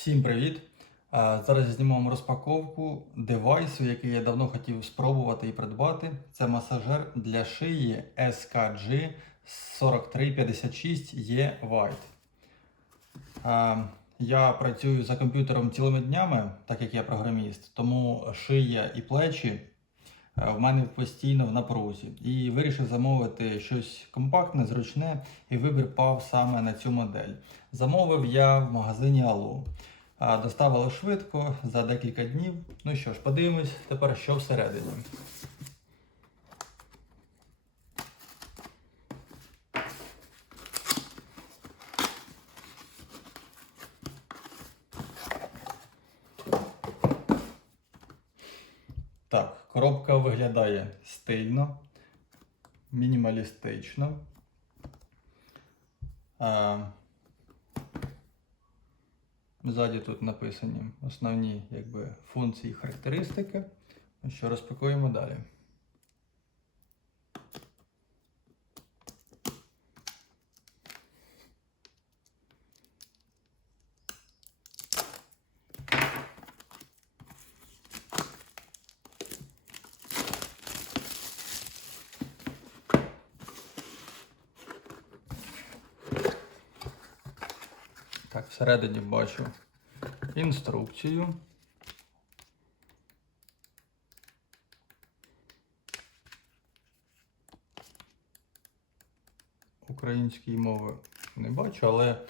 Всім привіт! Зараз знімаємо розпаковку девайсу, який я давно хотів спробувати і придбати. Це масажер для шиї SKG 4356E White. Я працюю за комп'ютером цілими днями, так як я програміст, тому шия і плечі в мене постійно в напрузі. І вирішив замовити щось компактне, зручне, і вибір пав саме на цю модель. Замовив я в магазині Алу, доставило швидко за декілька днів. Ну що ж, подивимось тепер, що всередині. Так, коробка виглядає стильно, мінімалістично. Ззаді тут написані основні якби, функції і характеристики. Що, розпакуємо далі. Так, всередині бачу інструкцію. Української мови не бачу, але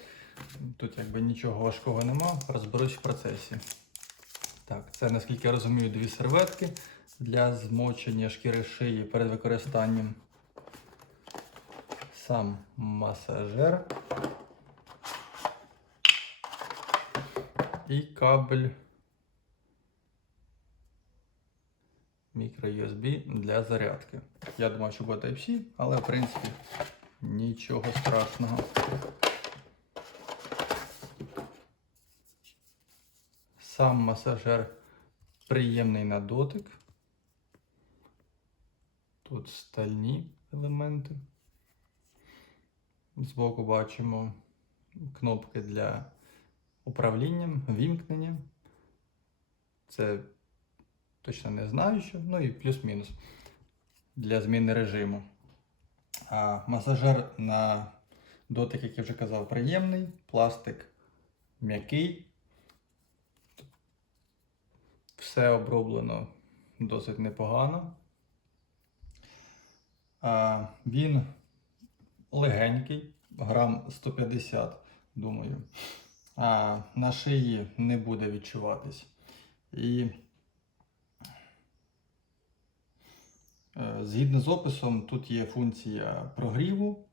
тут якби нічого важкого нема, розберусь в процесі. Так, це, наскільки я розумію, дві серветки для змочення шкіри шиї перед використанням. Сам масажер. І кабель мікро-USB для зарядки. Я думаю, що буде Type-C, але в принципі нічого страшного. Сам масажер приємний на дотик. Тут стальні елементи. Збоку бачимо кнопки для управлінням, вімкненням. Це точно не знаю що. Ну і плюс-мінус для зміни режиму. А масажер на дотик, як я вже казав, приємний, пластик м'який. Все оброблено досить непогано. А, Він легенький, грам 150, думаю на шиї не буде відчуватись. І е, згідно з описом, тут є функція прогріву,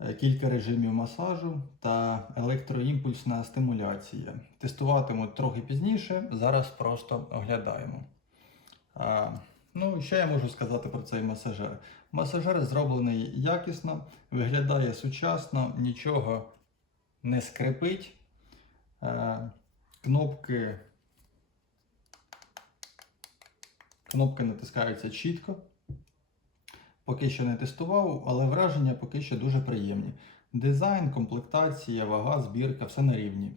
е, кілька режимів масажу та електроімпульсна стимуляція. Тестуватиму трохи пізніше, зараз просто оглядаємо. Ну, що я можу сказати про цей масажер? Масажер зроблений якісно, виглядає сучасно, нічого не скрипить. Е, Кнопки кнопки натискаються чітко. Поки що не тестував, але враження поки що дуже приємні. Дизайн, комплектація, вага, збірка все на рівні.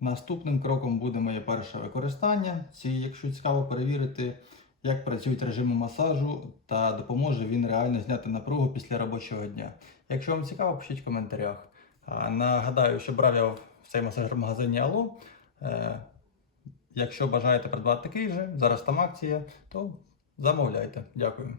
Наступним кроком буде моє перше використання. Ці, якщо цікаво перевірити, як працюють режими масажу та допоможе він реально зняти напругу після робочого дня. Якщо вам цікаво, пишіть в коментарях. Нагадаю, що брав я в цей масажер в магазині Алло. Е, Якщо бажаєте придбати такий же, зараз там акція, то замовляйте. Дякую.